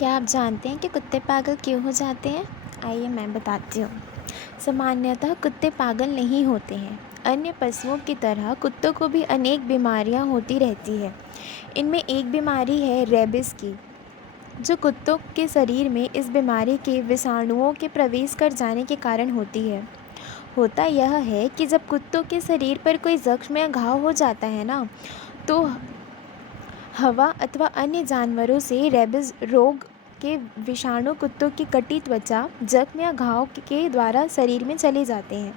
क्या आप जानते हैं कि कुत्ते पागल क्यों हो जाते हैं? आइए मैं बताती हूँ। सामान्यतः कुत्ते पागल नहीं होते हैं। अन्य पशुओं की तरह कुत्तों को भी अनेक बीमारियाँ होती रहती है। इनमें एक बीमारी है रेबिस की, जो कुत्तों के शरीर में इस बीमारी के विषाणुओं के प्रवेश कर जाने के कारण होती है। होता यह है कि जब कुत्तों के शरीर पर कोई जख्म या घाव हो जाता है ना, तो हवा अथवा अन्य जानवरों से रेबीज रोग के विषाणु कुत्तों की कटी त्वचा, जख्म या घाव के द्वारा शरीर में चले जाते हैं।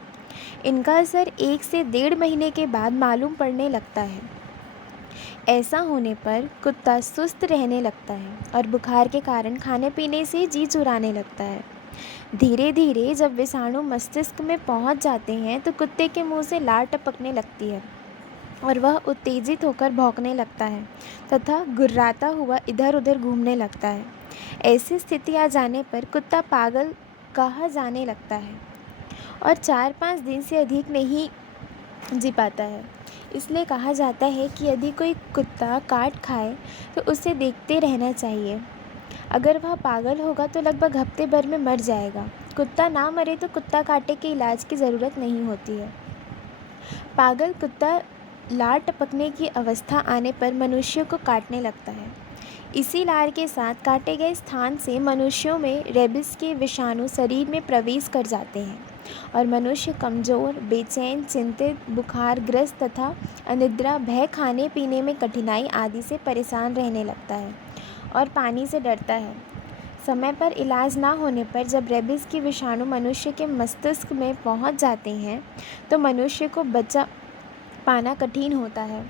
इनका असर 1 से 1.5 महीने के बाद मालूम पड़ने लगता है। ऐसा होने पर कुत्ता सुस्त रहने लगता है और बुखार के कारण खाने पीने से जी चुराने लगता है। धीरे धीरे जब विषाणु मस्तिष्क में पहुंच जाते हैं तो कुत्ते के मुंह से लार टपकने लगती है और वह उत्तेजित होकर भौंकने लगता है तथा गुर्राता हुआ इधर उधर घूमने लगता है। ऐसी स्थिति आ जाने पर कुत्ता पागल कहा जाने लगता है और 4-5 दिन से अधिक नहीं जी पाता है। इसलिए कहा जाता है कि यदि कोई कुत्ता काट खाए तो उसे देखते रहना चाहिए। अगर वह पागल होगा तो लगभग हफ्ते भर में मर जाएगा। कुत्ता ना मरे तो कुत्ता काटे के इलाज की ज़रूरत नहीं होती है। पागल कुत्ता लार टपकने की अवस्था आने पर मनुष्यों को काटने लगता है। इसी लार के साथ काटे गए स्थान से मनुष्यों में रेबिस के विषाणु शरीर में प्रवेश कर जाते हैं और मनुष्य कमज़ोर, बेचैन, चिंतित, बुखारग्रस्त तथा अनिद्रा, भय, खाने पीने में कठिनाई आदि से परेशान रहने लगता है और पानी से डरता है। समय पर इलाज ना होने पर जब रेबिस के विषाणु मनुष्य के मस्तिष्क में पहुंच जाते हैं तो मनुष्य को बचा पाना कठिन होता है।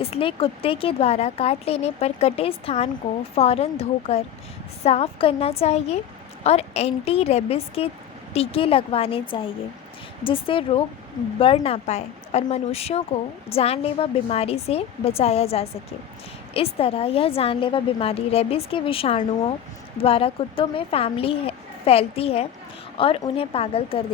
इसलिए कुत्ते के द्वारा काट लेने पर कटे स्थान को फ़ौरन धोकर साफ करना चाहिए और एंटी रेबिस के टीके लगवाने चाहिए, जिससे रोग बढ़ ना पाए और मनुष्यों को जानलेवा बीमारी से बचाया जा सके। इस तरह यह जानलेवा बीमारी रेबिस के विषाणुओं द्वारा कुत्तों में फैलती है और उन्हें पागल कर देती है।